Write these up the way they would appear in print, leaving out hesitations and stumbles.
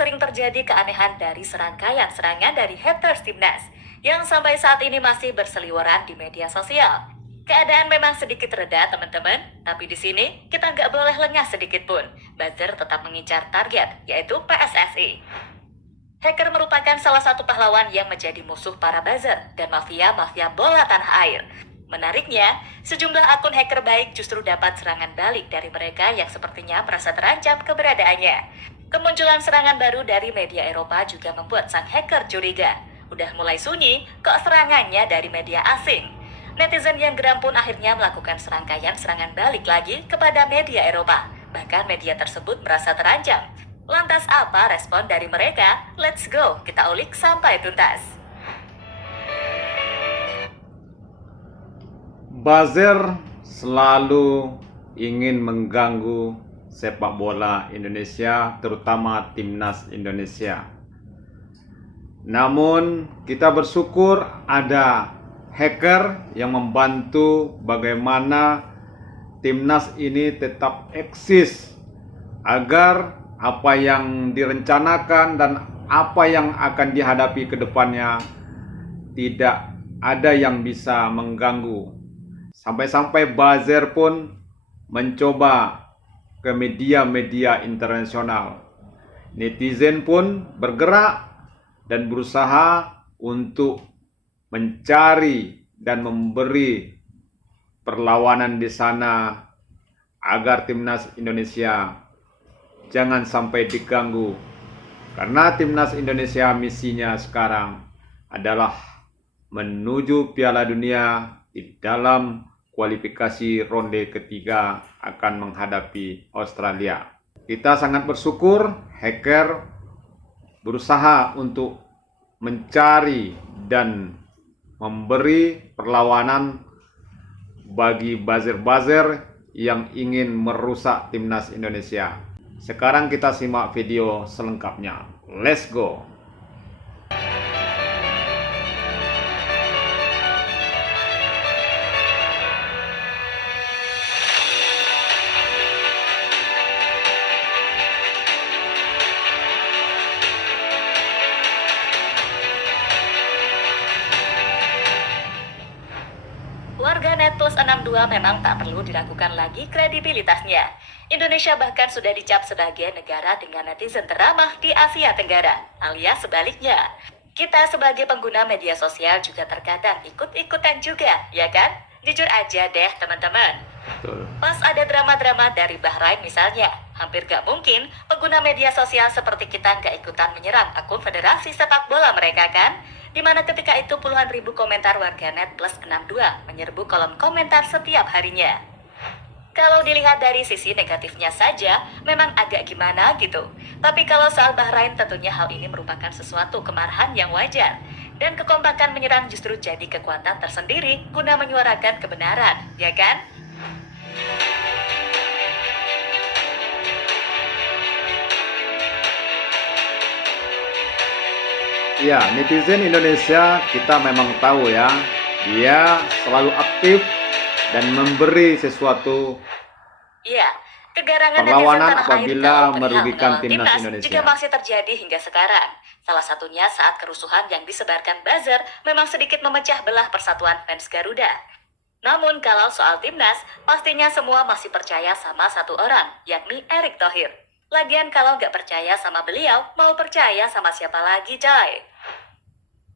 sering terjadi keanehan dari serangkaian serangan dari haters timnas yang sampai saat ini masih berseliweran di media sosial. Keadaan memang sedikit reda teman-teman, tapi di sini kita nggak boleh lengah sedikit pun. Buzzer tetap mengincar target, yaitu PSSI. Hacker merupakan salah satu pahlawan yang menjadi musuh para buzzer dan mafia-mafia bola tanah air. Menariknya, sejumlah akun hacker baik justru dapat serangan balik dari mereka yang sepertinya merasa terancam keberadaannya. Kemunculan serangan baru dari media Eropa juga membuat sang hacker curiga. Udah mulai sunyi, kok serangannya dari media asing? Netizen yang geram pun akhirnya melakukan serangkaian serangan balik lagi kepada media Eropa. Bahkan media tersebut merasa terancam. Lantas apa respon dari mereka? Let's go, kita ulik sampai tuntas. Buzzer selalu ingin mengganggu sepak bola Indonesia, terutama timnas Indonesia. Namun kita bersyukur ada hacker yang membantu bagaimana timnas ini tetap eksis agar apa yang direncanakan dan apa yang akan dihadapi ke depannya tidak ada yang bisa mengganggu. Sampai-sampai buzzer pun mencoba ke media-media internasional. Netizen pun bergerak dan berusaha untuk mencari dan memberi perlawanan di sana agar timnas Indonesia jangan sampai diganggu. Karena timnas Indonesia misinya sekarang adalah menuju Piala Dunia di dalam kualifikasi ronde ketiga akan menghadapi Australia. Kita sangat bersyukur hacker berusaha untuk mencari dan memberi perlawanan bagi buzzer-buzzer yang ingin merusak timnas Indonesia. Sekarang kita simak video selengkapnya. Let's go! Warganet Plus 62 memang tak perlu diragukan lagi kredibilitasnya. Indonesia bahkan sudah dicap sebagai negara dengan netizen teramah di Asia Tenggara, alias sebaliknya. Kita sebagai pengguna media sosial juga terkadang ikut-ikutan juga, ya kan? Jujur aja deh teman-teman. Pas ada drama-drama dari Bahrain misalnya, hampir gak mungkin pengguna media sosial seperti kita gak ikutan menyerang akun federasi sepak bola mereka kan? Dimana ketika itu puluhan ribu komentar warganet plus 62 menyerbu kolom komentar setiap harinya. Kalau dilihat dari sisi negatifnya saja, memang agak gimana gitu. Tapi kalau soal Bahrain tentunya hal ini merupakan sesuatu kemarahan yang wajar. Dan kekompakan menyerang justru jadi kekuatan tersendiri guna menyuarakan kebenaran, ya kan? Ya, netizen Indonesia kita memang tahu ya, dia selalu aktif dan memberi sesuatu Iya, kegarangan perlawanan netizen tanah air apabila dalam perihal merugikan melawan timnas timnas Indonesia. juga masih terjadi hingga sekarang. Salah satunya saat kerusuhan yang disebarkan buzzer memang sedikit memecah belah persatuan fans Garuda. Namun kalau soal timnas, pastinya semua masih percaya sama satu orang, yakni Erick Thohir. Lagian kalau nggak percaya sama beliau, mau percaya sama siapa lagi, coy?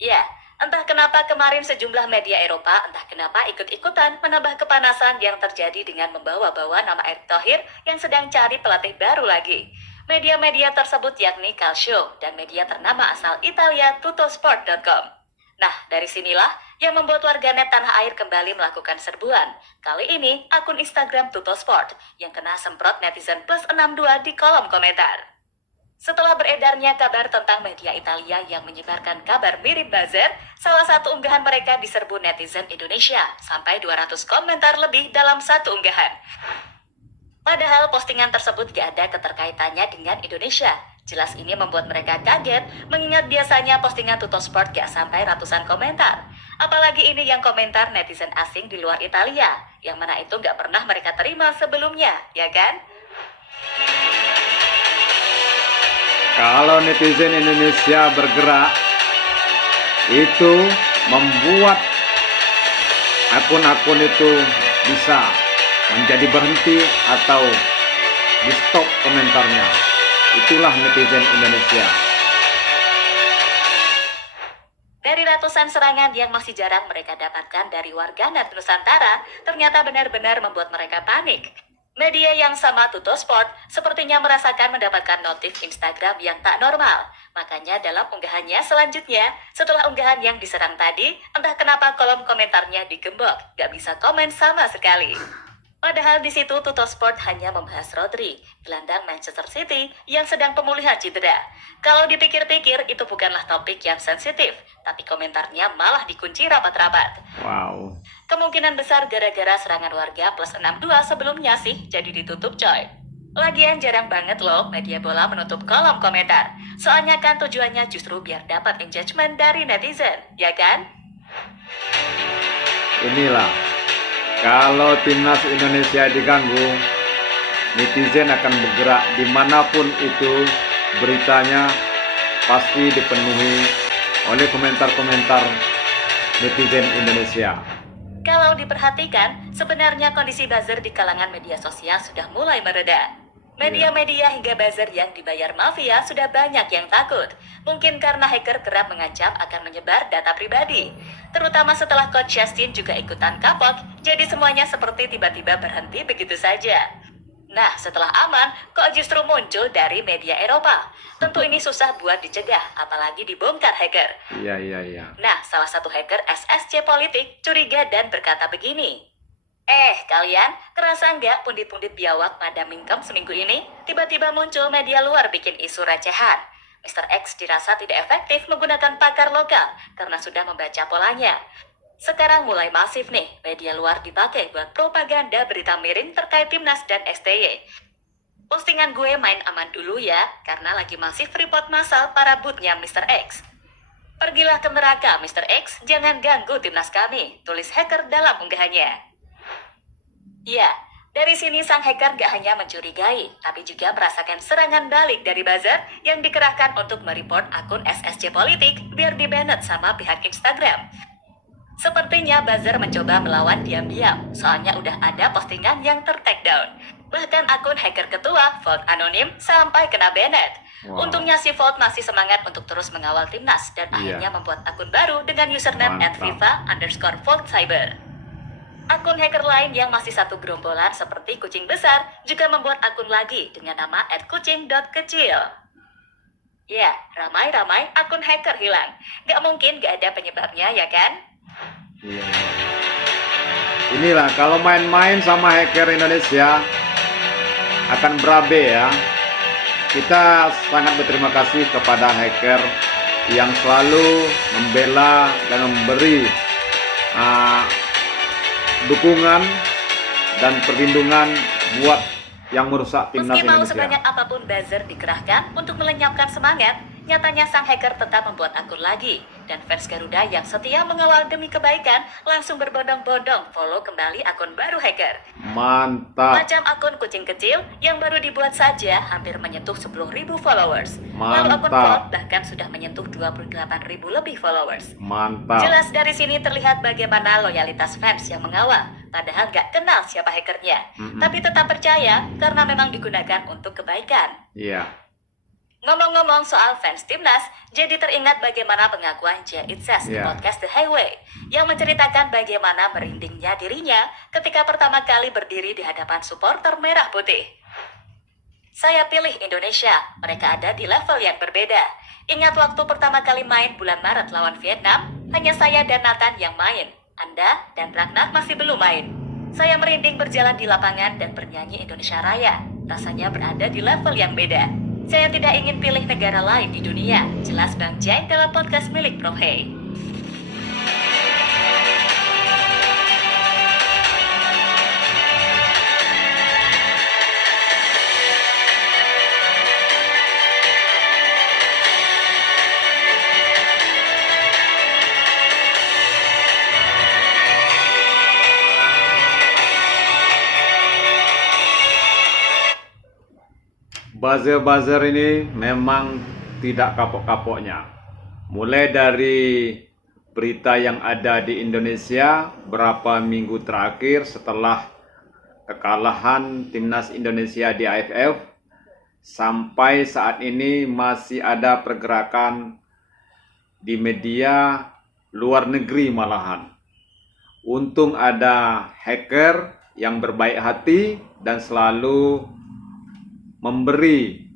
Ya, entah kenapa kemarin sejumlah media Eropa entah kenapa ikut-ikutan menambah kepanasan yang terjadi dengan membawa-bawa nama Erick Thohir yang sedang cari pelatih baru lagi. Media-media tersebut yakni Calcio dan media ternama asal Italia Tuttosport.com. Nah, dari sinilah yang membuat warganet tanah air kembali melakukan serbuan. Kali ini akun Instagram Tuttosport yang kena semprot netizen plus 62 di kolom komentar. Setelah beredarnya kabar tentang media Italia yang menyebarkan kabar mirip buzzer, salah satu unggahan mereka diserbu netizen Indonesia, sampai 200 komentar lebih dalam satu unggahan. Padahal postingan tersebut gak ada keterkaitannya dengan Indonesia. Jelas ini membuat mereka kaget, mengingat biasanya postingan Tuttosport gak sampai ratusan komentar. Apalagi ini yang komentar netizen asing di luar Italia, yang mana itu gak pernah mereka terima sebelumnya, ya kan? kalau netizen Indonesia bergerak, itu membuat akun-akun itu bisa menjadi berhenti atau di stop komentarnya. Itulah netizen Indonesia. Dari ratusan serangan yang masih jarang mereka dapatkan dari warganet Nusantara, ternyata benar-benar membuat mereka panik. Media yang sama Tuttosport sepertinya merasakan mendapatkan notif Instagram yang tak normal. Makanya dalam unggahannya selanjutnya, setelah unggahan yang diserang tadi, entah kenapa kolom komentarnya digembok, gak bisa komen sama sekali. Padahal di situ Tuttosport hanya membahas Rodri, gelandang Manchester City yang sedang pemulihan cedera. Kalau dipikir-pikir itu bukanlah topik yang sensitif, tapi komentarnya malah dikunci rapat-rapat. Wow. Kemungkinan besar gara-gara serangan warga plus 62 sebelumnya sih jadi ditutup coy. Lagian jarang banget loh media bola menutup kolom komentar. Soalnya kan tujuannya justru biar dapat engagement dari netizen, ya kan? Inilah, kalau timnas Indonesia diganggu, netizen akan bergerak dimanapun itu, beritanya pasti dipenuhi oleh komentar-komentar netizen Indonesia. Kalau diperhatikan, sebenarnya kondisi buzzer di kalangan media sosial sudah mulai mereda. Media-media hingga buzzer yang dibayar mafia sudah banyak yang takut. Mungkin karena hacker kerap mengancam akan menyebar data pribadi. Terutama setelah Coach Justin juga ikutan kapok, jadi semuanya seperti tiba-tiba berhenti begitu saja. Nah, setelah aman, kok justru muncul dari media Eropa? Tentu ini susah buat dicegah, apalagi dibongkar hacker. Iya. Nah, salah satu hacker SSC Politik curiga dan berkata begini. Kalian, kerasa nggak pundit-pundit biawak pada mingkem seminggu ini? Tiba-tiba muncul media luar bikin isu recehan. Mr. X dirasa tidak efektif menggunakan pakar lokal karena sudah membaca polanya. Sekarang mulai masif nih, media luar dipakai buat propaganda berita miring terkait timnas dan STY. Postingan gue main aman dulu ya, karena lagi masif report massal para bootnya Mr. X. Pergilah ke neraka Mr. X, jangan ganggu timnas kami, tulis hacker dalam unggahannya. Ya, dari sini sang hacker gak hanya mencurigai, tapi juga merasakan serangan balik dari buzzer yang dikerahkan untuk mereport akun SSC Politik biar di-banned sama pihak Instagram. Sepertinya buzzer mencoba melawan diam-diam, soalnya udah ada postingan yang ter-take down. Bahkan akun hacker ketua, Volt Anonim, sampai kena banned. Wow. Untungnya si Volt masih semangat untuk terus mengawal timnas dan akhirnya membuat akun baru dengan username @FIFA_VoltCyber. Akun hacker lain yang masih satu gerombolan seperti kucing besar juga membuat akun lagi dengan nama @kucing.kecil. Ya, ramai-ramai akun hacker hilang. Gak mungkin gak ada penyebabnya ya kan? Iya. Inilah, kalau main-main sama hacker Indonesia akan berabe ya. Kita sangat berterima kasih kepada hacker yang selalu membela dan memberi dukungan dan perlindungan buat yang merusak timnas Meski mau Indonesia. sebanyak apapun buzzer dikerahkan untuk melenyapkan semangat, nyatanya sang hacker tetap membuat akun lagi. Dan fans Garuda yang setia mengawal demi kebaikan langsung berbondong-bondong follow kembali akun baru hacker. Mantap. Macam akun kucing kecil yang baru dibuat saja hampir menyentuh 10.000 followers. Lalu akun Mantap. Volt bahkan sudah menyentuh 28.000 lebih followers. Mantap. Jelas dari sini terlihat bagaimana loyalitas fans yang mengawal. Padahal gak kenal siapa hackernya. Tapi tetap percaya karena memang digunakan untuk kebaikan. Iya. Ngomong-ngomong soal fans timnas, jadi teringat bagaimana pengakuan Jay Itzes di podcast The Highway yang menceritakan bagaimana merindingnya dirinya ketika pertama kali berdiri di hadapan supporter merah putih. Saya pilih Indonesia, mereka ada di level yang berbeda. Ingat waktu pertama kali main bulan Maret lawan Vietnam, hanya saya dan Nathan yang main. Anda dan Ragnar masih belum main. Saya merinding berjalan di lapangan dan bernyanyi Indonesia Raya. Rasanya berada di level yang beda. Saya tidak ingin pilih negara lain di dunia, jelas Bang Jay dalam podcast milik Prof. Hey. buzzer-buzzer ini memang tidak kapok-kapoknya. Mulai dari berita yang ada di Indonesia berapa minggu terakhir setelah kekalahan timnas Indonesia di AFF, sampai saat ini masih ada pergerakan di media luar negeri malahan. Untung ada hacker yang berbaik hati dan selalu memberi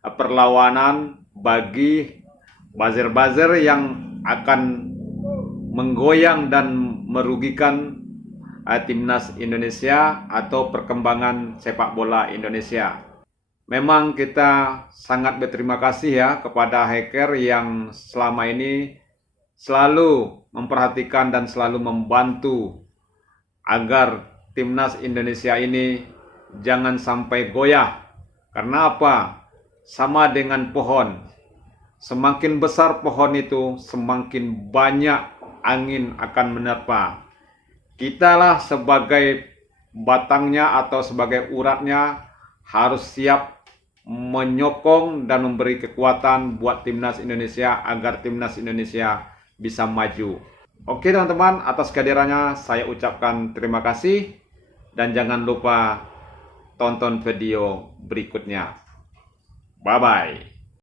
perlawanan bagi buzzer-buzzer yang akan menggoyang dan merugikan timnas Indonesia atau perkembangan sepak bola Indonesia. Memang kita sangat berterima kasih ya kepada hacker yang selama ini selalu memperhatikan dan selalu membantu agar timnas Indonesia ini jangan sampai goyah. Karena apa? Sama dengan pohon. Semakin besar pohon itu, semakin banyak angin akan menerpa. Kitalah sebagai batangnya atau sebagai uratnya harus siap menyokong dan memberi kekuatan buat timnas Indonesia agar timnas Indonesia bisa maju. Oke teman-teman, atas kehadirannya saya ucapkan terima kasih dan jangan lupa tonton video berikutnya. Bye-bye.